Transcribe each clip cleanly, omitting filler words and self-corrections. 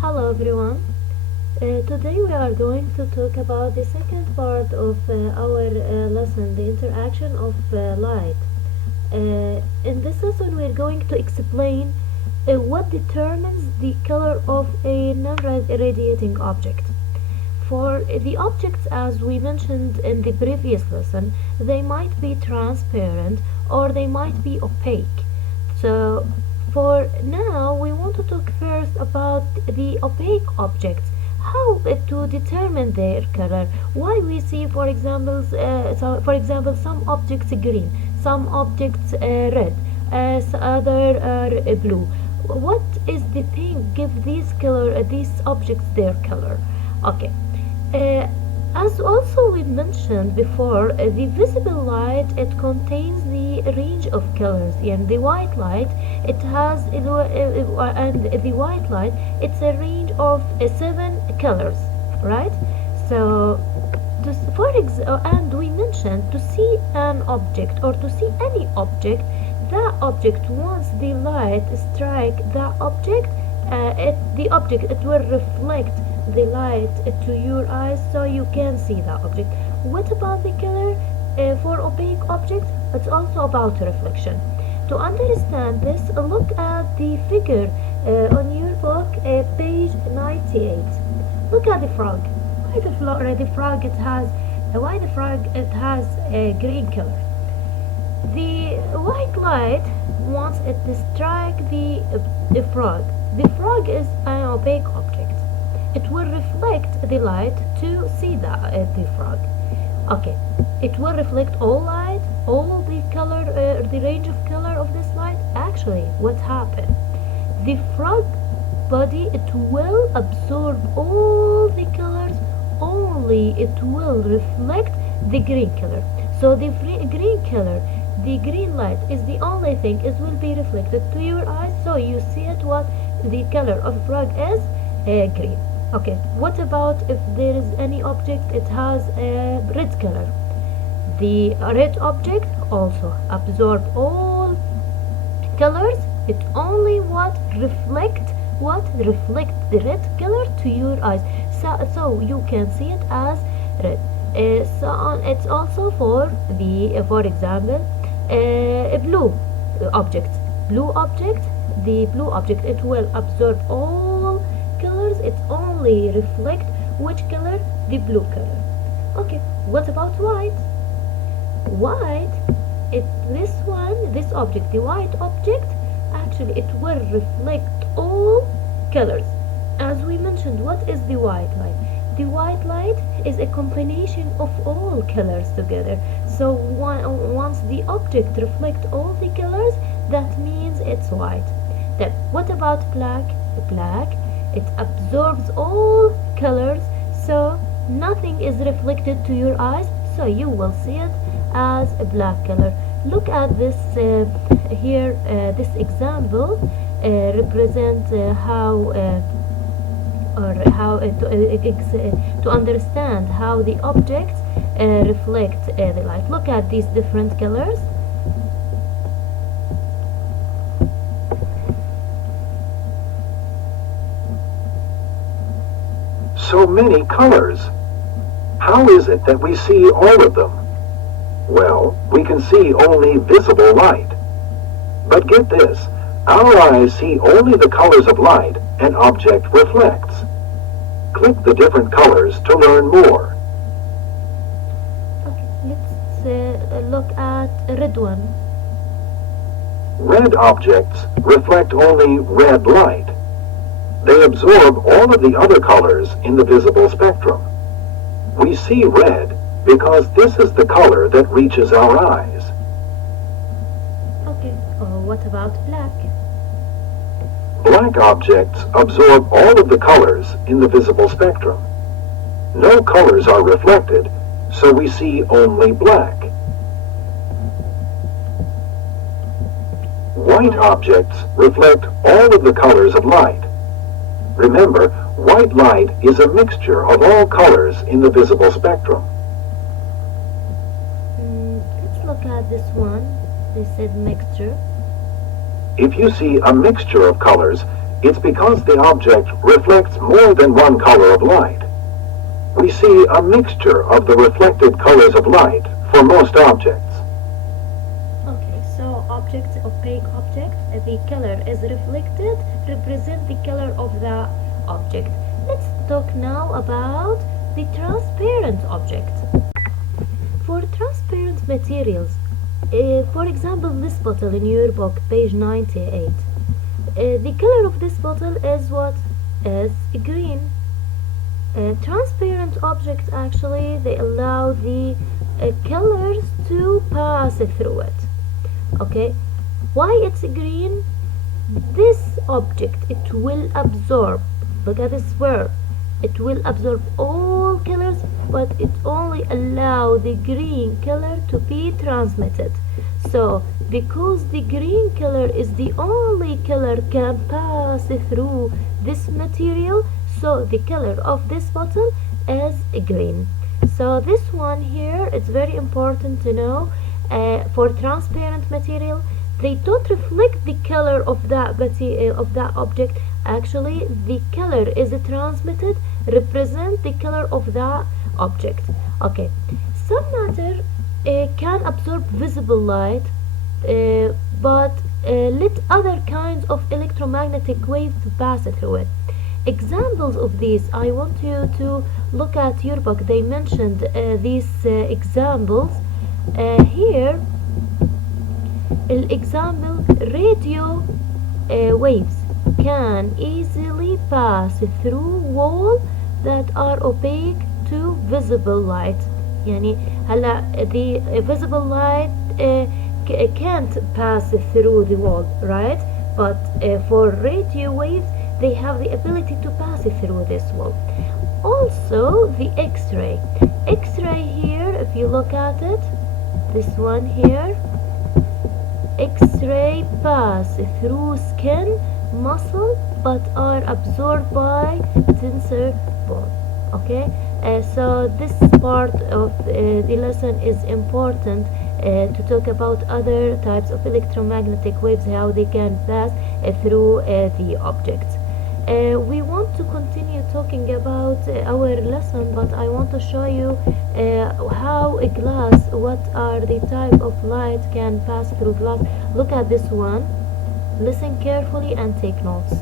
Hello everyone. Today we are going to talk about the second part of our lesson, the interaction of light. In this lesson we are going to explain what determines the color of a non-radiating object. For the objects, as we mentioned in the previous lesson, they might be transparent or they might be opaque. So for now, we want to talk first about the opaque objects. How to determine their color? Why we see, for example, some objects green, some objects red, as other are blue. What is the thing give these objects their color? Okay. Uh, as also we mentioned before, the visible light it contains the range of colors, and the white light it has and the white light it's a range of 7 colors, right? So, and we mentioned to see an object or to see any object, that object once the light strike that object, the object it will reflect the light to your eyes so you can see that object. What about the color for opaque objects? It's also about reflection. To understand this, look at the figure on your book, page 98. Look at the frog. Why the frog it has a green color? The white light once it strike the frog. The frog is an opaque object. It will reflect the light to see the frog. Okay, it will reflect all light, all the color, the range of color of this light. Actually, what happened? The frog body it will absorb all the colors. Only it will reflect the green color. So the green color, the green light is the only thing. It will be reflected to your eyes, so you see it. What the color of frog is green. Okay, what about if there is any object it has a red color? The red object also absorb all colors. It only reflect the red color to your eyes. So you can see it as red. It's also for example, blue object. The blue object it will absorb all colors. It only reflect which color? The blue color. Okay, what about white? This object, the white object, actually it will reflect all colors. As we mentioned, what is the white light? The white light is a combination of all colors together. So once the object reflects all the colors, that means it's white. Then what about black? Black it absorbs all colors, so nothing is reflected to your eyes, so you will see it as a black color. Look at this here. This example represents to understand how the objects reflect the light. Look at these different colors. So many colors. How is it that we see all of them? Well, we can see only visible light. But get this, our eyes see only the colors of light an object reflects. Click the different colors to learn more. Okay, let's look at a red one. Red objects reflect only red light. They absorb all of the other colors in the visible spectrum. We see red because this is the color that reaches our eyes. Okay, what about black? Black objects absorb all of the colors in the visible spectrum. No colors are reflected, so we see only black. White objects reflect all of the colors of light. Remember, white light is a mixture of all colors in the visible spectrum. Let's look at this one. They said mixture. If you see a mixture of colors, It's because the object reflects more than one color of light. We see a mixture of the reflected colors of light for most objects. Okay, so object, opaque object, the color is reflected, represent the color of the object. Let's talk now about the transparent object. For transparent materials, for example, this bottle in your book, page 98, the color of this bottle is what? Is green. Transparent objects actually, they allow the colors to pass through it. Okay, why it's green? This object, it will absorb, look at this word, it will absorb all colors, but it only allow the green color to be transmitted. So because the green color is the only color can pass through this material, so the color of this bottle is green. So this one here, it's very important to know. For transparent material, they don't reflect the color of that of that object. Actually, the color is transmitted, represent the color of that object. Okay, some matter can absorb visible light, but let other kinds of electromagnetic waves to pass through it. Examples of these, I want you to look at your book. They mentioned these examples. Here example, radio waves can easily pass through walls that are opaque to visible light. يعني هلا the visible light can't pass through the wall, right? But for radio waves, they have the ability to pass through this wall. Also the X-ray. X-ray here, if you look at it, this one here, X-ray pass through skin, muscle, but are absorbed by tensor bone. Okay, so this part of the lesson is important to talk about other types of electromagnetic waves, how they can pass through the objects. We want to continue talking about our lesson, but I want to show you how a glass, what are the type of light can pass through glass. Look at this one, listen carefully and take notes.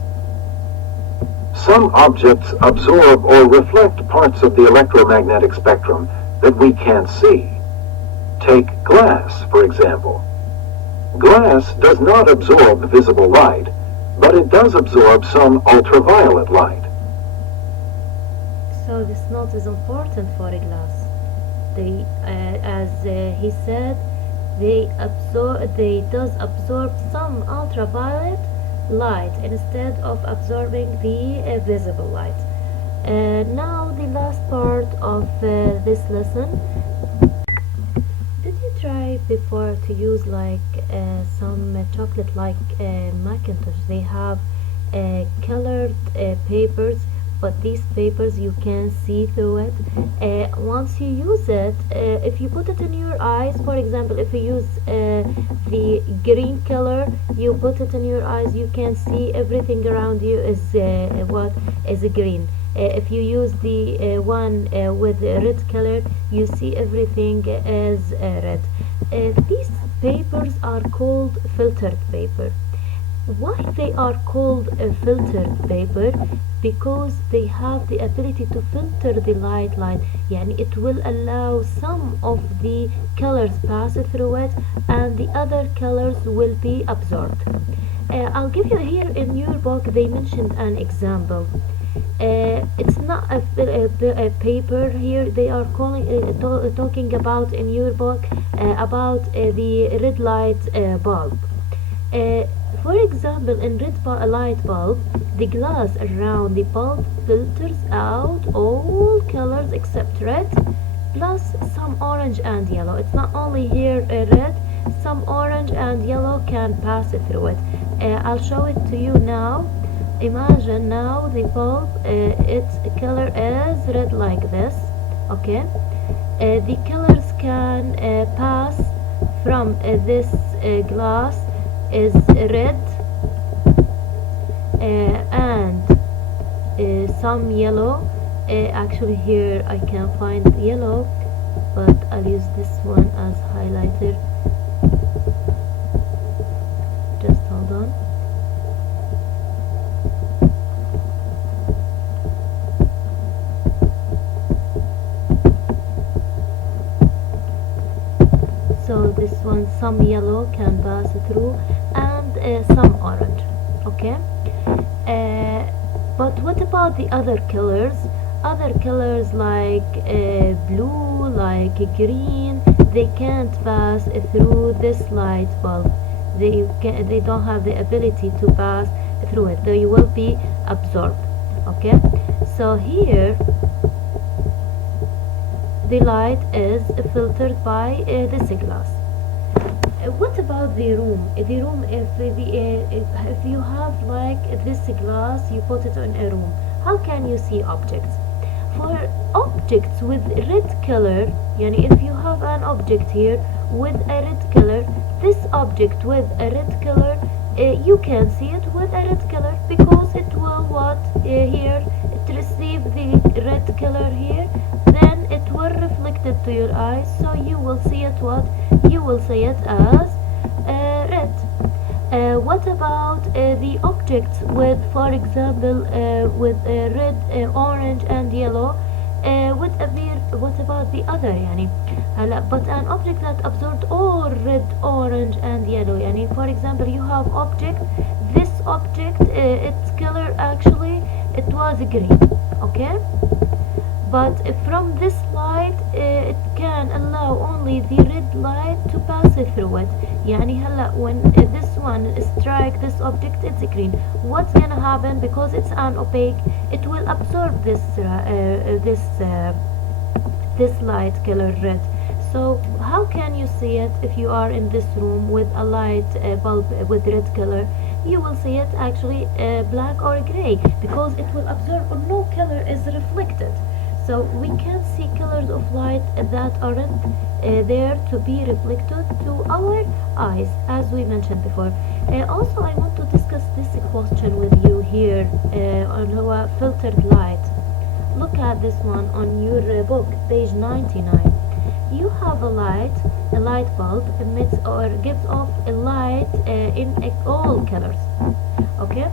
Some objects absorb or reflect parts of the electromagnetic spectrum that we can't see. Take glass, for example. Glass does not absorb visible light, but it does absorb some ultraviolet light. So this note is important for a glass. They, as he said, they does absorb some ultraviolet light instead of absorbing the visible light. Now the last part of this lesson. Did you try before to use like some chocolate like Macintosh? They have colored papers, but these papers you can see through it. Once you use it, if you put it in your eyes, for example, if you use the green color, you put it in your eyes, you can see everything around you is what is green. If you use the one with red color, you see everything as red. These papers are called filtered paper. Why they are called a filtered paper? Because they have the ability to filter the light. يعني it will allow some of the colors pass through it and the other colors will be absorbed. I'll give you here in your book, they mentioned an example. It's not a paper here, they are calling talking about in your book about the red light bulb. For example, in red light bulb, the glass around the bulb filters out all colors except red, plus some orange and yellow. It's not only here red, some orange and yellow can pass through it. I'll show it to you now. Imagine now the bulb, its color is red like this. Okay, the colors can pass from this glass is red, and some yellow. Actually here I can find yellow, but I'll use this one as highlighter. Just hold on. So this one, some yellow can pass through, and some orange. Okay. But what about the other colors? Other colors like blue, like green, they can't pass through this light bulb. They don't have the ability to pass through it. They will be absorbed. Okay. So here the light is filtered by this glass. What about the room? The room, if you have like this glass, you put it in a room, how can you see objects? For objects with red color, yani if you have an object here with a red color, this object with a red color, you can see it with a red color, because it will what here it receive the red color here, then it will reflect it to your eyes, so you will see it what you will see it as red. What about the objects with, for example, with red, orange and yellow? What about the other يعني but an object that absorbed all red, orange and yellow, يعني for example you have object, this object its color actually it was green, okay, but from this light it can allow only the red light to pass through it. يعني هلا when this one strike this object, it's green. What's gonna happen? Because it's an opaque, it will absorb this light color red. So how can you see it if you are in this room with a light bulb with red color? You will see it actually black or gray, because it will absorb, or no color is reflected. So we can see colors of light that aren't there to be reflected to our eyes, as we mentioned before. Also, I want to discuss this question with you here on our filtered light. Look at this one on your book, page 99. You have a light bulb emits or gives off a light in all colors. Okay.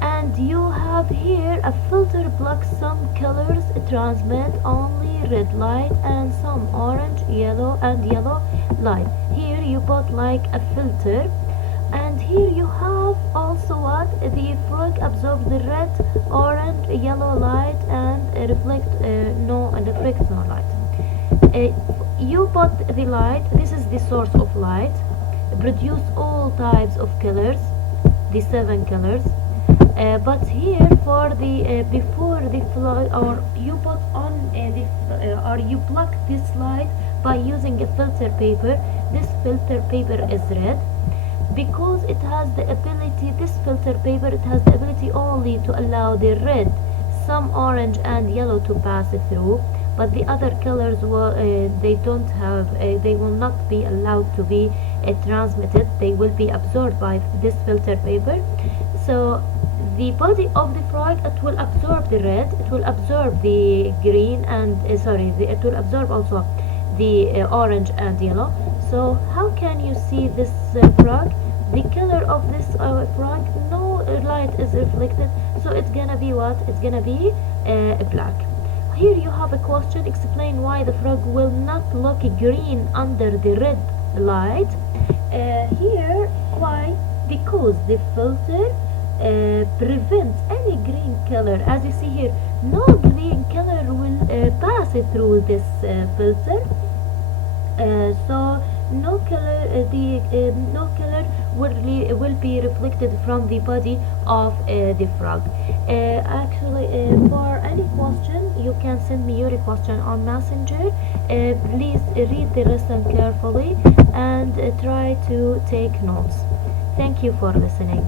And you have here a filter blocks some colors, transmit only red light, and some orange, yellow and yellow light. Here you put like a filter, and here you have also what the frog absorbs the red, orange, yellow light and reflects no light. You put the light, this is the source of light, produce all types of colors, the 7 colors. But here for the before the flow, or you put on or you block this light by using a filter paper. This filter paper is red because it has the ability, this filter paper, it has the ability only to allow the red, some orange and yellow to pass through, but the other colors will they don't have they will not be allowed to be transmitted. They will be absorbed by this filter paper. So the body of the frog, it will absorb the red, it will absorb the green and it will absorb also the orange and yellow. So how can you see this frog? The color of this frog, no light is reflected, so it's gonna be what? It's gonna be black. Here you have a question, explain why the frog will not look green under the red light. Here, why? Because the filter prevents any green color. As you see here, no green color will pass through this filter. So no color, no color will be reflected from the body of the frog. Actually, for any question, you can send me your question on Messenger. Please read the lesson carefully and try to take notes. Thank you for listening.